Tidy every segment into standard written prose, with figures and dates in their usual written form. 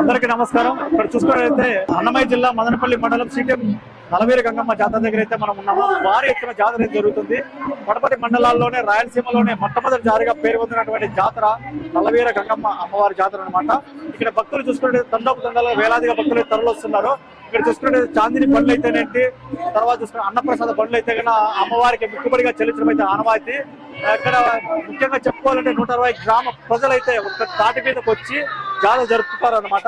అందరికీ నమస్కారం. ఇక్కడ చూసుకున్నట్లయితే అన్నమయ్య జిల్లా మదనపల్లి మండలం సిటిఎం నలవేరు గంగమ్మ జాతర దగ్గర అయితే మనం ఉన్నాము. భారీ ఎత్తున జాతర జరుగుతుంది. వడపతి మండలాల్లోనే రాయలసీమలోనే మొట్టమొదటి జాతరగా పేరు పొందినటువంటి జాతర నలవేరు గంగమ్మ అమ్మవారి జాతర అనమాట. ఇక్కడ భక్తులు చూసుకుంటే తండోపు వేలాదిగా భక్తులు తరలిస్తున్నారు. ఇక్కడ చూసుకుంటే చాందిని బండ్లు అయితేనేంటి, తర్వాత చూసుకుంటే అన్నప్రసాద బండ్లు అయితే కన్నా అమ్మవారికి ముక్కుబడిగా చెల్లించడం అయితే ఆనవాయితీ. ఇక్కడ ముఖ్యంగా చెప్పుకోవాలంటే 160 గ్రామ ప్రజలైతే ఒక తాటి మీదకి వచ్చి జాతర జరుపుతారు అనమాట.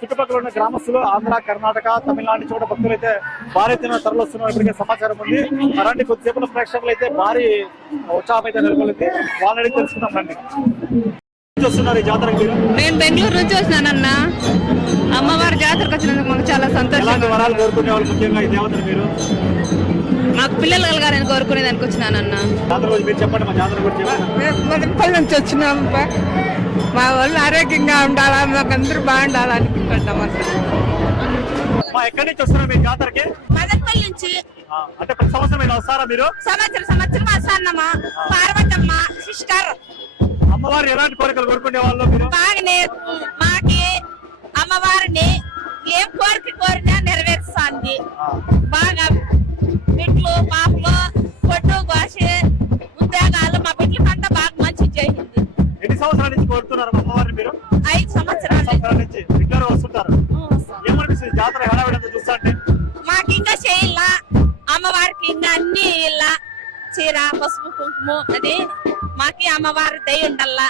చుట్టుపక్కల ఉన్న గ్రామస్తులు ఆంధ్ర, కర్ణాటక, తమిళనాడు చోట భక్తులు అయితే భారీ ఎత్తున తరలిస్తున్నారు ఇప్పటికే సమాచారం ఉంది. అలాంటి కొద్దిసేపు ప్రేక్షకులు అయితే భారీ ఉత్సాహం అయితే నెలకొల్లింది. వాళ్ళని తెలుసుకుందాం రండి. వస్తున్నారు ఈ జాతరకి మీరు? నేను బెంగళూరు నుంచి వచ్చినానన్న. అమ్మవారి జాతరకు వచ్చినందుకు మాకు చాలా సంతోషం. ఎలాంటి వరాలు కోరుకునే వాళ్ళు ముఖ్యంగా ఈ దేవతలు మీరు? మాకు పిల్లలు కలగాలని కోరుకునేదానికి వచ్చినానన్న. జాతర గురించి మీరు చెప్పండి. మా జాతర గురించి మదనపల్లి నుంచి వచ్చినాం. మా వాళ్ళు ఆరోగ్యంగా ఉండాలా, మాకు అందరూ బాగుండాలా అనుకుంటున్నాం. మా ఎక్కడి నుంచి వస్తున్నారు మీ జాతరకి? మదనపల్లి నుంచి. అంటే ప్రతి సంవత్సరం ఇలా వస్తారా మీరు? సంవత్సరం వస్తానమ్మా. పార్వతమ్మ సిస్టర్. అమ్మవారు ఎలాంటి కోరికలు కోరుకునే వాళ్ళు మీరు? బాగానే మాకి అమ్మవారిని ఏం కోరిక కోరినా నెరవేరుస్తుంది. బాగా బిడ్లు పాపలు పొట్టు కోసి ఉద్యోగాలు మా బిడ్డలకంతా బాగా మంచి చేసింది. ఎన్ని సంవత్సరాల నుంచి కోరుతున్నారు అమ్మవారిని మీరు? 5 సంవత్సరాల నుంచి రెగ్యులర్ వస్తుంటారు. ఏమనిపిస్తుంది జాతర హడావిడంతా చూస్తుంటే? మాకు ఇంకా చేయాల అమ్మవారికి ఇంకా అన్ని ఇలా చీర పసుపు కుంకుమ అది మాకి అమ్మవారి దయ ఉండల్లా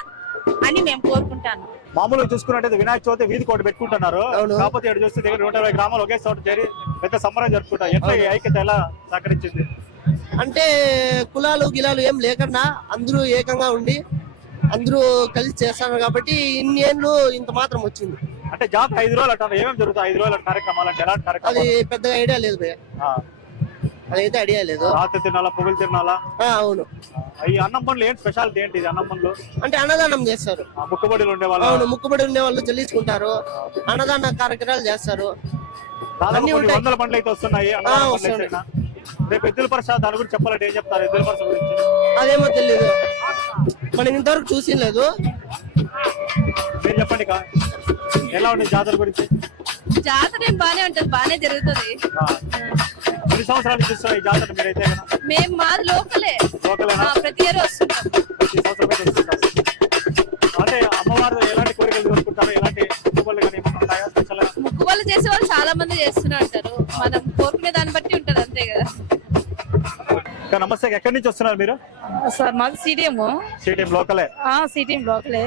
అని మేము కోరుకుంటాను. మామూలుగా చూసుకున్నట్టయితే వినాయక చవితి వీధి కోట పెట్టుకుంటున్నారు. కాకపోతే ఇక్కడ చూస్తే దగ్గర 120 గ్రామాలు ఒకే చోట చేరి పెద్ద సంబరం జరుపుకుంటారు. ఎట్లా ఈ ఐక్యత ఎలా సహకరించింది? అంటే కులాలు గిలాలు ఏం లేకుండా అందరూ ఏకంగా ఉండి అందరూ కలిసి చేస్తారు కాబట్టి ఇన్ని ఏళ్ళు ఇంత మాత్రం వచ్చింది. అంటే జాతర 5 రోజులు అంటారు. ఏమేమి జరుగుతాయి 5 రోజుల కార్యక్రమాలు? అంటే ఎలాంటి అది కార్యక్రమాలు? పెద్దగా ఐడియా లేదు భయ్య. అదైతే ఐడియా లేదు. రాత్రి తినాలా, పొగలు తినాలా? అవును. ఈ అన్నం పనులు ఏంటి స్పెషాలిటీ ఏంటి? ఇది అన్నం పనులు అంటే అన్నదానం చేస్తారు. ముక్కుబడిలు ఉండే వాళ్ళు? అవును, ముక్కుబడి ఉండే వాళ్ళు చెల్లించుకుంటారు. అన్నదాన కార్యక్రమాలు చేస్తారు. దాదాపు కొన్ని ఉంటాయి. వందల పండ్లు అయితే వస్తున్నాయి. వస్తున్నాయి. రేపు ఎద్దుల పరిషత్ దాని గురించి చెప్పాలంటే ఏం చెప్తారు? ఎద్దుల పరిషత్ గురించి అదేమో తెలియదు, మనం ఇంతవరకు చూసి లేదు. మీరు చెప్పండి ఎలా ఉంది జాతర గురించి? జాతర ఏం బానే ఉంటది, బానే జరుగుతుంది. ఎన్ని సంవత్సరాలు చూస్తున్నారు ఈ జాతర మీరైతే? మేము మాది లోకలే, లోకలేనా? ప్రతి ఇయర్ వస్తుంటాం. ప్రతి సంవత్సరం అయితే వస్తుంటారు. అంటే అమ్మవారు ఎలాంటి కోరికలు కోరుకుంటారు? ఎలాంటి ముక్కుబడులు కానీ ఏమైనా ఉంటాయా స్పెషల్? ముక్కుబళ్ళు చేసే వాళ్ళు చాలా మంది చేస్తూనే ఉంటారు. మనం కోరుకునే దాన్ని బట్టి ఉంటది, అంతే కదా. నమస్తే, ఎక్కడి నుంచి వస్తున్నారు మీరు? సార్ మాది సిటిఎం. సిటిఎం లోకలే? సిటిఎం లోకలే.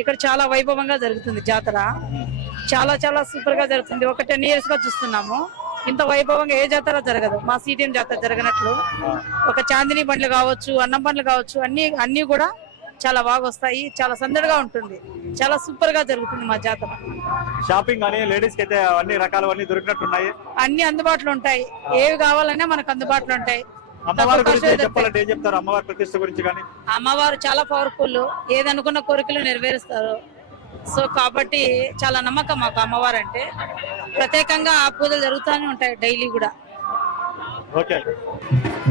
ఇక్కడ చాలా వైభవంగా జరుగుతుంది జాతర. చాలా చాలా సూపర్ గా జరుగుతుంది. ఒక 10 years గా చూస్తున్నాము. ఇంత వైభవంగా ఏ జాతర జరగదు. మా సిటిఎం జాతర జరగనట్లు ఒక చాందిని బండ్లు కావచ్చు, అన్నం బండ్లు కావచ్చు, అన్ని కూడా చాలా బాగా వస్తాయి. చాలా సందడిగా ఉంటుంది. చాలా సూపర్ గా జరుగుతుంది మా జాతర. షాపింగ్ అని లేడీస్ కి అయితే అన్ని రకాలు అన్ని దొరికినట్టున్నాయి. అన్ని అందుబాటులో ఉంటాయి. ఏవి కావాలన్నా మనకు అందుబాటులో ఉంటాయి. అమ్మవారి గురించి చెప్పాలంటే ఏం చెప్తారు? అమ్మవారి ప్రతిష్ట గురించి కానీ? అమ్మవారు చాలా పవర్ఫుల్. ఏదనుకున్న కోరికలు నెరవేరుస్తారు. సో కాబట్టి చాలా నమ్మకం మాకు అమ్మవారు అంటే. ప్రత్యేకంగా పూజలు జరుగుతూనే ఉంటాయి డైలీ కూడా. ఓకే,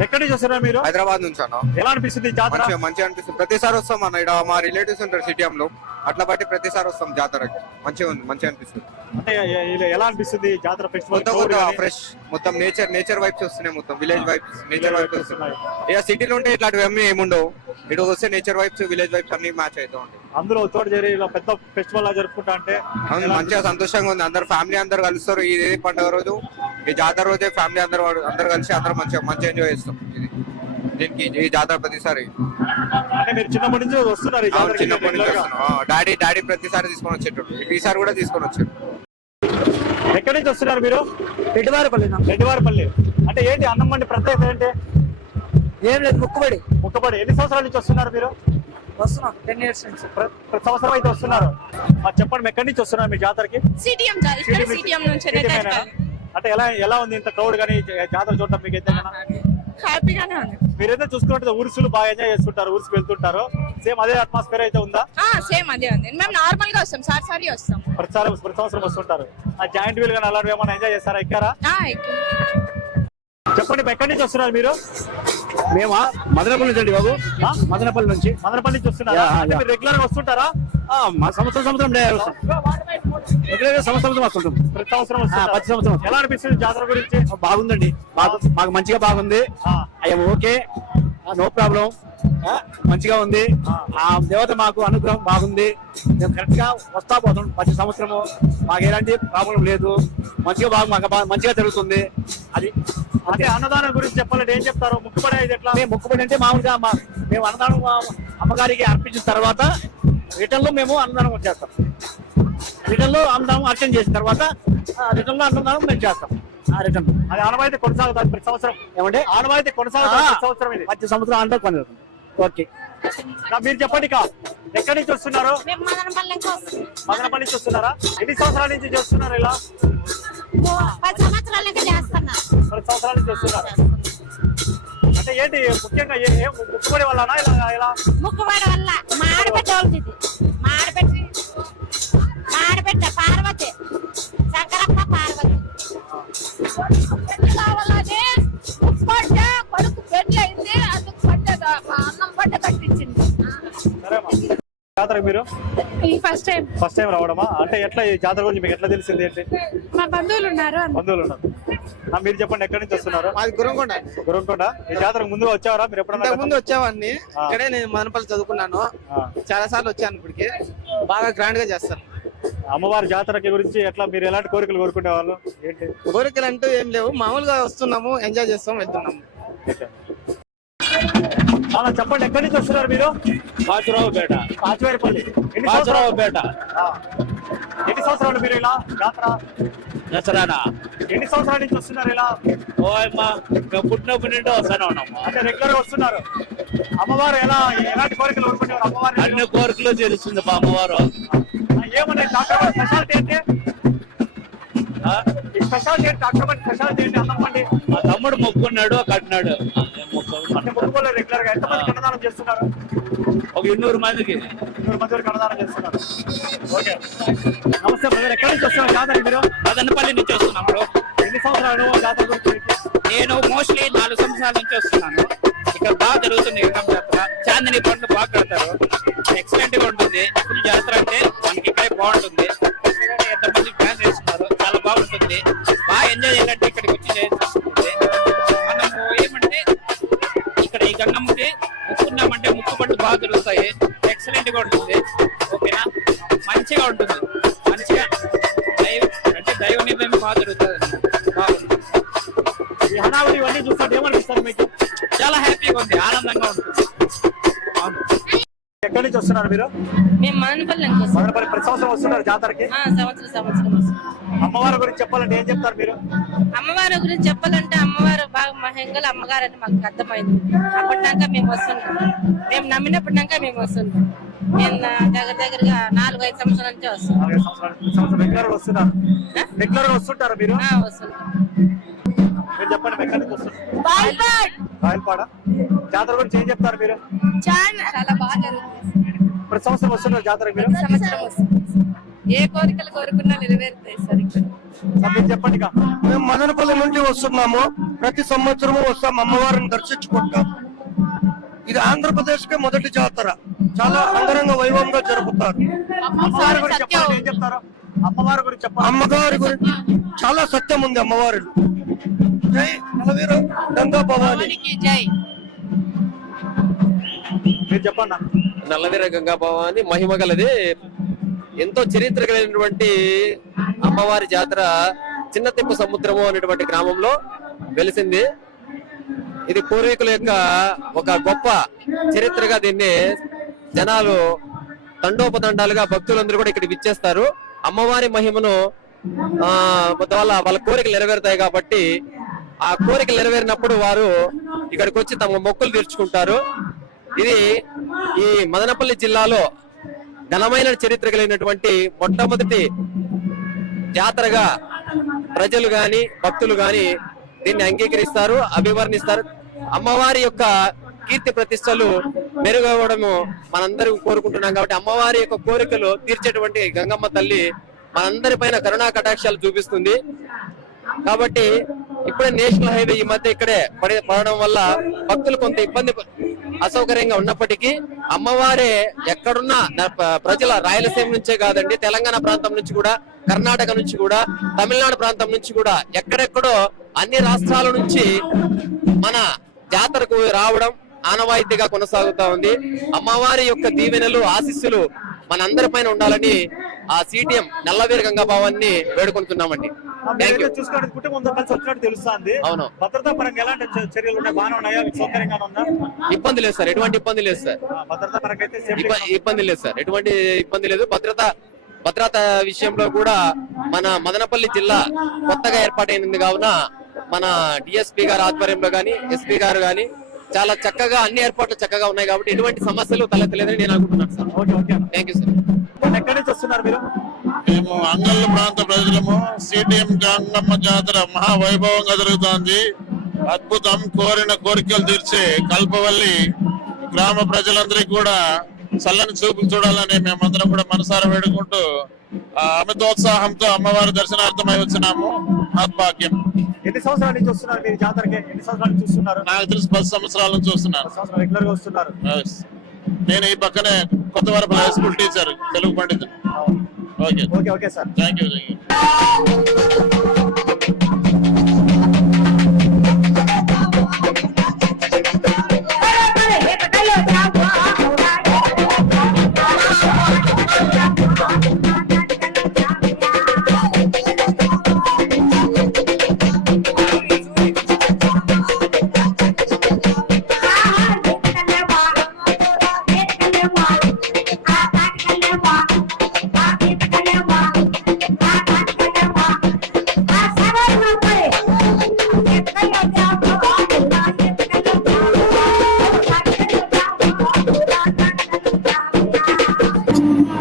ఎక్కడి నుంచి వస్తున్నారు మీరు? హైదరాబాద్ నుంచి అన్న. ఎలా అనిపిస్తుంది జాతర? మంచిగా అనిపిస్తుంది. ప్రతిసారి వస్తాం అన్న. ఇక్కడ మా రిలేటివ్స్ ఉంటారు సిటిఎం లో, అట్లా బట్టి ప్రతిసారి వస్తాం జాతరకి. మంచిగా ఉంది, మంచిగా అనిపిస్తుంది. అంటే ఎలా అనిపిస్తుంది జాతర ఫెస్టివల్? ఫ్రెష్ మొత్తం నేచర్ వైబ్స్ వస్తున్నాయి. మొత్తం విలేజ్ వైబ్స్, నేచర్ వైబ్స్ వస్తున్నాయి. ఇక సిటీలో ఉంటే ఇట్లాంటివి ఏముండవు. ఇటు వస్తే నేచర్ వైబ్స్, విలేజ్ వైబ్స్ అన్ని మ్యాచ్ అవుతూ ఉంటాయి. అందులో తోట చేరి ఇలా పెద్ద ఫెస్టివల్ లా జరుపుకుంటా అంటే మంచిగా సంతోషంగా ఉంది. అందరు ఫ్యామిలీ అందరు కలుస్తారు. ఇది పండుగ రోజు, ఈ జాతర రోజే ఫ్యామిలీ అందరు కలిసి అందరు మంచిగా ఎంజాయ్ చేస్తాం. దీనికి ఈ జాతర ప్రతిసారి. అంటే మీరు చిన్నప్పటి నుంచి వస్తున్నారు? చిన్నప్పటి నుంచి వస్తున్నాం. డాడీ ప్రతిసారి తీసుకొని వచ్చేటప్పుడు, ఈసారి కూడా తీసుకొని వచ్చారు. ఎక్కడి నుంచి వస్తున్నారు మీరు? రెడ్డివారిపల్లి. అంటే ఏంటి అన్నం మండి ప్రత్యేకత ఏంటి? ఏం లేదు, ముక్కబడి. ఎన్ని సంవత్సరాల నుంచి వస్తున్నారు మీరు? వస్తున్నాం 10 years నుంచి. ప్రతి సంవత్సరం అయితే వస్తున్నారు. చెప్పండి, ఎక్కడి నుంచి వస్తున్నారు మీ జాతరకి? సిటిఎం నుంచి. అంటే ఎలా ఉంది ఇంత క్రౌడ్ కానీ జాతర చూడటం మీకు అయితే? హ్యాపీగానే ఉంది. మీరైతే చూసుకుంటే ఊరుసులు బాగా ఎంజాయ్ చేస్తుంటారు, ఊరుసు వెళ్తుంటారు. సేమ్ అదే అట్మాస్ఫియర్ అయితే ఉందా? సేమ్ అదే ఉంది. మేము నార్మల్ గా వస్తాం, సారి వస్తాం. ప్రతి సంవత్సరం వస్తుంటారు. ఆ జాయింట్ వీల్ కానీ అలాంటివి ఏమైనా ఎంజాయ్ చేస్తారా? ఎక్కారా? చెప్పండి, ఎక్కడి నుంచి వస్తున్నారు మీరు? మేమా మదనపల్లి నుంచి అండి బాబు. మదనపల్లి నుంచి వస్తున్నారా? అంటే మీరు రెగ్యులర్ గా వస్తుంటారా? మా సంవత్సరం వస్తుంటాం. ప్రతి సంవత్సరం వస్తున్నారు. ప్రతి సంవత్సరం. ఎలా అనిపిస్తుంది జాతర గురించి? బాగుందండి, మాకు మంచిగా బాగుంది. Okay, no problem. మంచిగా ఉంది. ఆ దేవత మాకు అనుగ్రహం బాగుంది. మేము కరెక్ట్ గా వస్తా పోతాం ప్రతి సంవత్సరము. మాకు ఎలాంటి ప్రాబ్లం లేదు. మాకు మంచిగా జరుగుతుంది. అది అంటే అన్నదానం గురించి చెప్పాలంటే ఏం చెప్తారు? ముక్కుబడి అయితే ఎట్లా? మేము మొక్కుబడి అంటే మామూలుగా మేము అన్నదానం అమ్మగారికి అర్పించిన తర్వాత రిటర్న్ లో మేము అన్నదానం చేస్తాం. రిటర్న్ లో అన్నదానం అటెండ్ చేసిన తర్వాత రిటర్న్ లో అన్నదానం మేము చేస్తాం. ఆ రిటర్న్ అది ఆనవాయితీ కొనసాగుతుంది ప్రతి సంవత్సరం. ఏమంటే ఆనవాయితీ కొనసాగుతుంది ప్రతి సంవత్సరం ఇది. ప్రతి సంవత్సరం అంటే పని. ఓకే, మీరు చెప్పండి ఇక ఎక్కడి నుంచి వస్తున్నారు? మదనపల్లి నుంచి వస్తున్నారా? ఎన్ని సంవత్సరాల నుంచి చేస్తున్నారు ఇలా? 10 సంవత్సరాల నుంచి చేస్తున్నా. 10 సంవత్సరాల నుంచి చేస్తున్నారు. అంటే ఏంటి ముఖ్యంగా ముక్కుబడి వల్లనా ఇలా? ముక్కుబడి వల్ల మా ఆడబిడ్డ వాళ్ళది ఇది. మా ఆడబిడ్డ పార్వతి, శంకరప్ప పార్వతి కావాలని ముక్కుబడ్డ కొడుకు పెళ్లి అయింది, అందుకు పడ్డ అన్నం పడ్డ కట్టించింది. సరేమా, జాతర మీరు ఫస్ట్ టైం రావడమా? అంటే ఎట్లా ఈ జాతర గురించి మీకు ఎట్లా తెలిసింది? ఏంటి మా బంధువులు ఉన్నారు. మీరు చెప్పండి ఎక్కడి నుంచి వస్తున్నారు? మాది గురంకొండ. ఈ జాతరకు ముందు వచ్చారా మీరు ఎప్పుడన్నా? ముందు వచ్చావాన్ని. ఇక్కడే నేను మదనపల్లి చదువుకున్నాను, చాలా సార్లు వచ్చాను. ఇప్పటికి బాగా గ్రాండ్ గా చేస్తాను. అమ్మవారి జాతరకి గురించి ఎట్లా మీరు ఎలాంటి కోరికలు కోరుకునే వాళ్ళు? ఏంటి కోరికలు అంటూ ఏం లేవు, మామూలుగా వస్తున్నాము, ఎంజాయ్ చేస్తాము, వెళ్తున్నాము. అలా చెప్పండి ఎక్కడి నుంచి వస్తున్నారు మీరు? బాచురావుపేట. ఆచివారిపల్లి. బాచురావుపేట. ఎన్ని సంవత్సరాలు మీరు ఇలా జాతర? దసరానా ఎన్ని సంవత్సరాల నుంచి వస్తున్నారు ఇలా? పుట్టినప్పటి నుండి వస్తానే ఉన్నాము. అంటే రెగ్యులర్ గా వస్తున్నారు. అమ్మవారు ఎలాంటి కోరికలు కోరుకునేవారు? అమ్మవారు అన్ని కోరికలు తెలుస్తుంది మా అమ్మవారు. ఏమన్నా డాక్టర్ స్పెషాలిటీ ఏంటి? స్పెషాలిటీ ఏంటి? డాక్టర్ స్పెషాలిటీ ఏంటి? అన్నప్పండి మా తమ్ముడు మొక్కున్నాడు, కట్టినాడు. అంటే మొక్కుకోలే రెగ్యులర్ గా. ఎంతమంది అన్నదానం చేస్తున్నారు? ఒక 200 మందికి. 200 మంది వరకు అన్నదానం చేస్తున్నారు. ఓకే, నమస్తే బ్రదర్. ఎక్కడి నుంచి వస్తున్నారు జాతర మీరు? మదనపల్లి నుంచి వస్తున్నాం బ్రో. ఎన్ని సంవత్సరాలు జాతర గురించి? నేను మోస్ట్లీ 4 సంవత్సరాల నుంచి వస్తున్నాను. ఇక్కడ బాగా జరుగుతుంది గంగమ్మ జాతర. చాందిని పండ్లు బాగా కడతారు, ఎక్సలెంట్ గా ఉంటుంది. ఫుల్ జాతర అంటే మనకి ఇక్కడే బాగుంటుంది. ఎంతమంది ప్లాన్ చేస్తున్నారు, చాలా బాగుంటుంది. బాగా ఎంజాయ్ చేయాలంటే ఇక్కడికి వచ్చి చేయాల్సి మనము ఏమంటే ఇక్కడ ఈ గంగమ్మకి ముక్కున్నామంటే ముక్కుపట్లు బాగా దొరుకుతాయి. ఎక్సలెంట్ గా ఉంటుంది. ఓకేనా, మంచిగా ఉంటుంది. మంచిగా దైవ నిర్ణయం బాగా జరుగుతుంది. బాగుంది. ఈ హడావుడి ఇవన్నీ చూస్తుంటే ఏమనిపిస్తారు మీకు? చాలా హ్యాపీగా ఉంది, ఆనందంగా ఉంటుంది. అవును. ఎక్కడి నుంచి వస్తున్నారు మీరు? మేము మదనపల్లి నుంచి వస్తాం. మదనపల్లి ప్రతి సంవత్సరం వస్తున్నారు జాతరకి? సంవత్సరం వస్తాం. అమ్మవారి గురించి చెప్పాలంటే ఏం చెప్తారు మీరు? అమ్మవారి గురించి చెప్పాలంటే అమ్మవారు బాగా మహంగల అమ్మగారు అని మాకు అర్థమైంది. అప్పటిదాకా మేము వస్తున్నాం. మేము నమ్మినప్పటిదాకా మేము వస్తున్నాం. నేను దగ్గరగా 4-5 సంవత్సరాల నుంచి వస్తాం. 4 సంవత్సరాలు రెగ్యులర్ గా వస్తున్నారు. రెగ్యులర్ గా వస్తుంటారు మీరు? వస్తున్నాం. మీరు చెప్పండి ఎక్కడి నుంచి వస్తున్నారు? రాయలపాడ. జాతర గురించి ఏం చెప్తారు మీరు? చాలా బాగా జరుగుతుంది. ప్రతి సంవత్సరం వస్తున్నారు జాతరకి మీరు? సంవత్సరం వస్తుంది. ఏ కోరికలు కోరుకున్నా నెరవేరుతాయి సార్ ఇక్కడ. మీరు చెప్పండి ఇక. మేము మదనపల్లి నుంచి వస్తున్నాము, ప్రతి సంవత్సరము వస్తాం, అమ్మవారిని దర్శించుకుంటాం. ఇది ఆంధ్రప్రదేశ్ కి మొదటి జాతర, చాలా అంగరంగ వైభవంగా జరుపుతారు. అమ్మవారి గురించి చెప్పాలి, ఏం చెప్తారు? అమ్మవారి గురించి చెప్పాలి. అమ్మగారి గురించి చాలా సత్యం ఉంది అమ్మవారిలో. జై నలవీర గంగా భవాని. జై. మీరు చెప్పండి. నల్లవీర గంగా భవాని మహిమ గలది. ఎంతో చరిత్ర కలిగినటువంటి అమ్మవారి జాతర చిన్న తిప్పు సముద్రము అనేటువంటి గ్రామంలో వెలిసింది. ఇది పూర్వీకుల యొక్క ఒక గొప్ప చరిత్రగా దీన్ని జనాలు తండోపతండాలుగా భక్తులందరూ కూడా ఇక్కడ విచ్చేస్తారు. అమ్మవారి మహిమను వాళ్ళ కోరికలు నెరవేరుతాయి కాబట్టి ఆ కోరికలు నెరవేరినప్పుడు వారు ఇక్కడికి వచ్చి తమ మొక్కులు తీర్చుకుంటారు. ఇది ఈ మదనపల్లి జిల్లాలో ఘనమైన చరిత్ర కలిగినటువంటి మొట్టమొదటి జాతరగా ప్రజలు గాని భక్తులు గాని దీన్ని అంగీకరిస్తారు, అభివర్ణిస్తారు. అమ్మవారి యొక్క కీర్తి ప్రతిష్టలు మెరుగవడము మనందరం కోరుకుంటున్నాం కాబట్టి అమ్మవారి యొక్క కోరికలు తీర్చేటువంటి గంగమ్మ తల్లి మనందరి పైన కరుణా కటాక్షాలు చూపిస్తుంది. కాబట్టి ఇప్పుడే నేషనల్ హైవే ఈ మధ్య ఇక్కడే పడడం వల్ల భక్తులు కొంత ఇబ్బంది అసౌకర్యంగా ఉన్నప్పటికీ అమ్మవారే ఎక్కడున్నా ప్రజల రాయలసీమ నుంచే కాదండి, తెలంగాణ ప్రాంతం నుంచి కూడా, కర్ణాటక నుంచి కూడా, తమిళనాడు ప్రాంతం నుంచి కూడా ఎక్కడెక్కడో అన్ని రాష్ట్రాల నుంచి మన జాతరకు రావడం ఆనవాయితీగా కొనసాగుతా ఉంది. అమ్మవారి యొక్క దీవెనలు ఆశీస్సులు మనందరి పైన ఉండాలని ఆ సిటిఎం నల్లవీర గంగా భవాన్ని వేడుకుంటున్నామండి. చూసుకోవడానికి కుటుంబంతో కలిసి వచ్చినట్టు తెలుస్తుంది. అవును. భద్రతా పరంగా ఎలాంటి చర్యలు ఉన్నాయి? బాగానే ఉన్నాయా? సౌకర్యంగా ఉందా? ఇబ్బంది లేదు సార్, ఎటువంటి ఇబ్బంది లేదు సార్. భద్రతా పరంగా అయితే ఇబ్బంది లేదు సార్, ఎటువంటి ఇబ్బంది లేదు. భద్రత భద్రత విషయంలో కూడా మన మదనపల్లి జిల్లా కొత్తగా ఏర్పాటైంది కావున మన డిఎస్పీ గారి ఆధ్వర్యంలో గాని ఎస్పీ గారు గాని చాలా చక్కగా అన్ని ఏర్పాట్లు చక్కగా ఉన్నాయి కాబట్టి ఎటువంటి సమస్యలు తలెత్తలేదని నేను అనుకుంటున్నాను సార్. Thank you sir. ఎక్కడి నుంచి వస్తున్నారు మీరు? మేము అంగళ్ళ ప్రాంత ప్రజలము. సిటిఎం గంగమ్మ జాతర మహావైభవంగా జరుగుతోంది. అద్భుతం. కోరిన కోరికలు తీర్చే కల్పవల్లి గ్రామ ప్రజలందరికీ కూడా చల్లని చూపులు చూడాలని మేమందరం కూడా మనసారా వేడుకుంటూ అమితోత్సాహంతో అమ్మవారి దర్శనార్థమై వచ్చినాము. ఆత్మాక్యం. ఎన్ని సంవత్సరాల నుంచి వస్తున్నారు మీరు జాతరకి? ఎన్ని సంవత్సరాల నుంచి చూస్తున్నారు? నాకు తెలిసి 10 సంవత్సరాల నుంచి చూస్తున్నాను. రెగ్యులర్ గా వస్తున్నారు. నేను ఈ పక్కనే కొత్త Varapalli high school teacher, Telugu పండితుడు. Okay sir. Thank you.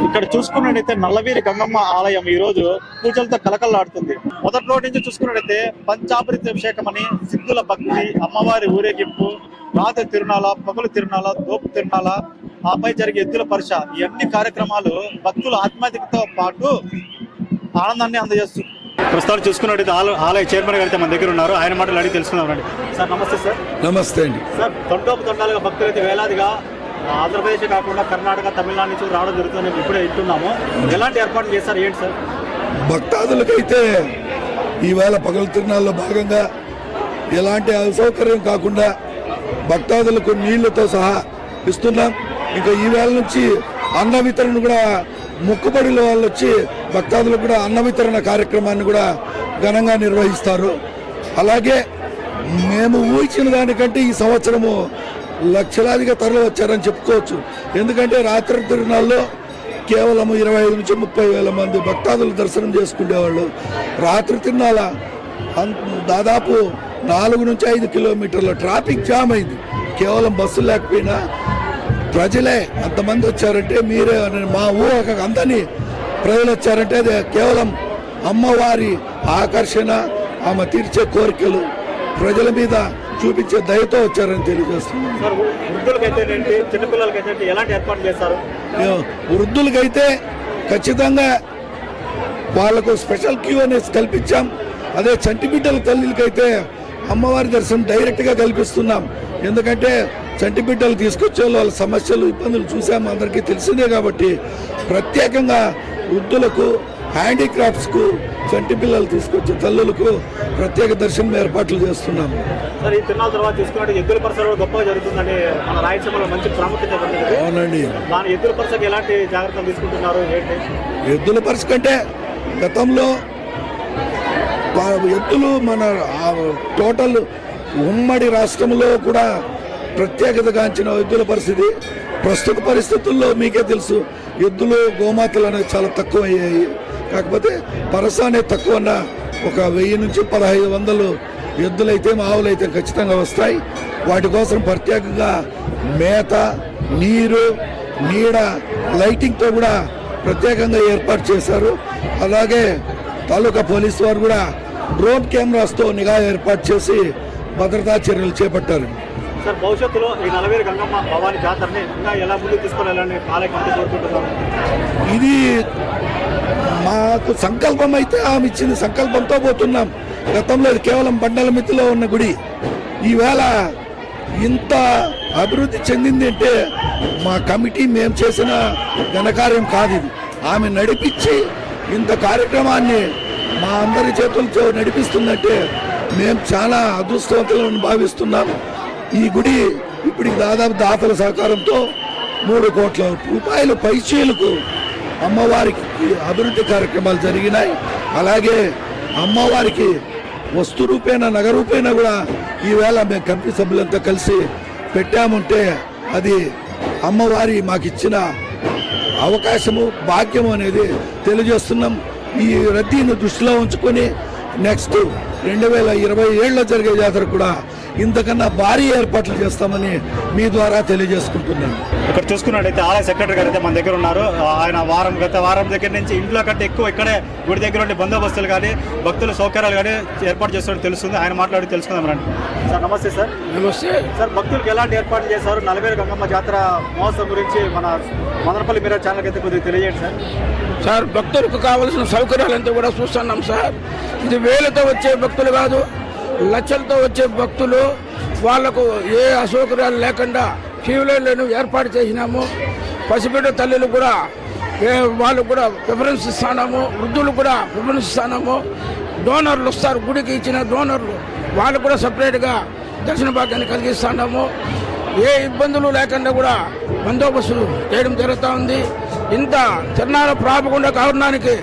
ఇక్కడ చూసుకున్నట్టయితే నల్లవీరి గంగమ్మ ఆలయం ఈ రోజు పూజలతో కలకల్లాడుతుంది. మొదటి రోజు నుంచి చూసుకున్నట్టయితే పంచామృత అభిషేకం అని, సిద్ధుల భక్తి, అమ్మవారి ఊరేగింపు, రాత్రి తిరునాళ, పగలు తిరునాళ, దోపు తిరునాళ, ఆపై జరిగే ఎద్దుల పరిష, ఈ అన్ని కార్యక్రమాలు భక్తుల ఆత్మీయతతో పాటు ఆనందాన్ని అందజేస్తుంది. ప్రస్తుతం చూసుకున్నట్టయితే ఆలయ చైర్మన్ గారు మన దగ్గర ఉన్నారు. ఆయన మాటలు అడిగి తెలుసుకుందాం రండి. సార్ నమస్తే సార్. నమస్తే అండి సార్, తండోపతండాలుగా భక్తులు అయితే వేలాదిగా ఆంధ్రప్రదేశ్ కాకుండా కర్ణాటక, తమిళనాడు నుంచి రావడం జరుగుతుంది. ఇప్పుడే వింటున్నాము. ఎలాంటి ఏర్పాట్లు చేస్తారు ఏంటి సార్? భక్తాదులకైతే ఈవేళ పగలు తిరునాళ్ళలో భాగంగా ఎలాంటి అసౌకర్యం కాకుండా భక్తాదులకు నీళ్లతో సహా ఇస్తున్నాం. ఇంకా ఈవేళ నుంచి అన్న వితరణ కూడా మొక్కుబడిలో వాళ్ళు వచ్చి భక్తాదులకు కూడా అన్న వితరణ కార్యక్రమాన్ని కూడా ఘనంగా నిర్వహిస్తారు. అలాగే మేము ఊహించిన దానికంటే ఈ సంవత్సరము లక్షలాదిగా తరలి వచ్చారని చెప్పుకోవచ్చు. ఎందుకంటే రాత్రి తిరునాళ్ళలో కేవలం 25 నుంచి 30 వేల మంది భక్తాదులు దర్శనం చేసుకునేవాళ్ళు. రాత్రి తిరునాళ్ళ దాదాపు 4 నుంచి 5 కిలోమీటర్ల ట్రాఫిక్ జామ్ అయింది. కేవలం బస్సులు లేకపోయినా ప్రజలే అంతమంది వచ్చారంటే, మీరే మా ఊహకు అందరినీ ప్రజలు వచ్చారంటే అది కేవలం అమ్మవారి ఆకర్షణ, ఆమె తీర్చే కోరికలు ప్రజల మీద చూపించే దయతో వచ్చారని తెలియజేస్తున్నాం. వృద్ధులకైతే ఖచ్చితంగా వాళ్లకు స్పెషల్ క్యూ అనేది కల్పించాం. అదే చంటి బిడ్డల తల్లికైతే అమ్మవారి దర్శనం డైరెక్ట్ గా కల్పిస్తున్నాం. ఎందుకంటే చంటి బిడ్డలు తీసుకొచ్చే వాళ్ళ సమస్యలు, ఇబ్బందులు చూసాము, అందరికీ తెలిసిందే. కాబట్టి ప్రత్యేకంగా వృద్ధులకు, హ్యాండీక్రాఫ్ట్స్ కు, చంటి పిల్లలు తీసుకొచ్చే తల్లులకు ప్రత్యేక దర్శనం ఏర్పాట్లు చేస్తున్నాము. సార్, ఈ తిరునాళ్ళ తర్వాత చూసుకున్నట్టు ఎద్దుల పరిసర గొప్పగా జరుగుతుందని మన రాయలసీమలో మంచి ప్రాముఖ్యత ఉంది. అవునండి. దాని ఎద్దుల పరిసరకి ఎలాంటి జాగ్రత్తలు తీసుకుంటున్నారు ఏంటి? ఎద్దుల పరిస కంటే గతంలో ఎద్దులు మన టోటల్ ఉమ్మడి రాష్ట్రంలో కూడా ప్రత్యేకతగాంచిన ఎద్దుల పరిస్థితి. ప్రస్తుత పరిస్థితుల్లో మీకే తెలుసు, ఎద్దులు, గోమాతలు అనేవి చాలా తక్కువ అయ్యాయి. కాకపోతే పరస అనేది తక్కువ, ఒక 1000 నుంచి 1500 ఎద్దులైతే, ఆవులైతే ఖచ్చితంగా వస్తాయి. వాటి కోసం ప్రత్యేకంగా మేత, నీరు, నీడ, లైటింగ్తో కూడా ప్రత్యేకంగా ఏర్పాటు చేశారు. అలాగే తాలూకా పోలీసు వారు కూడా డ్రోన్ కెమెరాస్తో నిఘా ఏర్పాటు చేసి భద్రతా చర్యలు చేపట్టారు. సార్, భవిష్యత్తులో ఈ నల్లవీరి గంగమ్మ భవాని జాతరని ఇంకా ఎలా ముందుకు తీసుకెళ్లాలని ఆలయ కమిటీ కోరుకుంటున్నాం. ఇది మాకు సంకల్పం అయితే ఆమె ఇచ్చిన సంకల్పంతో పోతున్నాం. గతంలో ఇది కేవలం బండల మితిలో ఉన్న గుడి ఈవేళ ఇంత అభివృద్ధి చెందింది అంటే మా కమిటీ మేము చేసిన ఘనకార్యం కాదు. ఇది ఆమె నడిపించి ఇంత కార్యక్రమాన్ని మా అందరి చేతులతో నడిపిస్తుందంటే మేము చాలా అదృష్టవంతులను భావిస్తున్నాం. ఈ గుడి ఇప్పటికి దాదాపు దాతల సహకారంతో 3 కోట్ల రూపాయలు పైచీలకు అమ్మవారికి అభివృద్ధి కార్యక్రమాలు జరిగినాయి. అలాగే అమ్మవారికి వస్తు రూపేణ, నగ రూపేణ కూడా ఈవేళ మేము కమిటీ సభ్యులంతా కలిసి పెట్టామంటే అది అమ్మవారి మాకిచ్చిన అవకాశము భాగ్యం అనేది తెలియజేస్తున్నాం. ఈ రద్దీని దృష్టిలో ఉంచుకొని నెక్స్ట్ 2027లో జరిగే జాతర కూడా ఇంతకన్నా భారీ ఏర్పాట్లు చేస్తామని మీ ద్వారా తెలియజేసుకుంటున్నాను. ఇక్కడ చూసుకున్నట్టయితే ఆలయ సెక్రటరీ గారు అయితే మన దగ్గర ఉన్నారు. ఆయన గత వారం దగ్గర నుంచి ఇంట్లో కంటే ఎక్కువ ఇక్కడే గుడి దగ్గర ఉండే బందోబస్తులు కానీ భక్తుల సౌకర్యాలు కానీ ఏర్పాటు చేస్తున్నట్టు తెలుస్తుంది. ఆయన మాట్లాడి తెలుసుకుందాం రండి. సార్ నమస్తే సార్. నమస్తే సార్, భక్తులకు ఎలాంటి ఏర్పాట్లు చేశారు? 40 గంగమ్మ జాతర మహోత్సవం గురించి మన మదనపల్లి మీరా ఛానల్కి అయితే కొద్దిగా తెలియజేయండి సార్. సార్, భక్తులకు కావాల్సిన సౌకర్యాలంతా కూడా చూస్తున్నాం సార్. ఇది వేలతో వచ్చే భక్తులు కాదు, లక్షలతో వచ్చే భక్తులు. వాళ్లకు ఏ అసౌకర్యాలు లేకుండా క్యూలైన్లను ఏర్పాటు చేసినాము. పసిబిడ్డ తల్లులు కూడా వాళ్ళకు కూడా ప్రిఫరెన్స్ ఇస్తున్నాము, వృద్ధులు కూడా ప్రిఫరెన్స్ ఇస్తున్నాము. డోనర్లు వస్తారు, గుడికి ఇచ్చిన డోనర్లు వాళ్ళు కూడా సపరేట్గా దర్శన భాగ్యాన్ని కలిగిస్తున్నాము. ఏ ఇబ్బందులు లేకుండా కూడా బందోబస్తు చేయడం జరుగుతూ ఉంది. ఇంత తిరణాల ప్రాపకుండా కావడానికి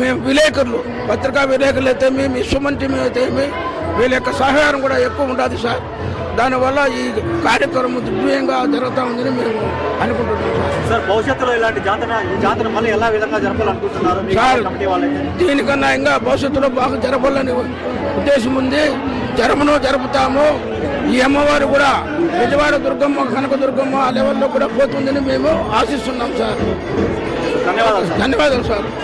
మేము విలేకరులు, పత్రికా విలేకరులు అయితే మీ సుమన్ టీం అయితే వీళ్ళ యొక్క సహకారం కూడా ఎక్కువ ఉంటుంది సార్. దానివల్ల ఈ కార్యక్రమం దివ్యంగా జరుగుతూ ఉందని మేము అనుకుంటున్నాం సార్. భవిష్యత్తులో ఇలాంటి ఈ జాతర మళ్ళీ ఎలా విధంగా జరపాలనుకుంటున్నారు సార్? కమిటీ వాళ్ళైతే దీనికన్నా ఇంకా భవిష్యత్తులో బాగా జరపాలని ఉద్దేశం ఉంది. జరుపుతాము. ఈ అమ్మవారు కూడా విజయవాడ దుర్గమ్మ, కనక దుర్గమ్మ ఆ లెవెల్లో కూడా పోతుందని మేము ఆశిస్తున్నాం సార్. ధన్యవాదాలు సార్. ధన్యవాదాలు సార్.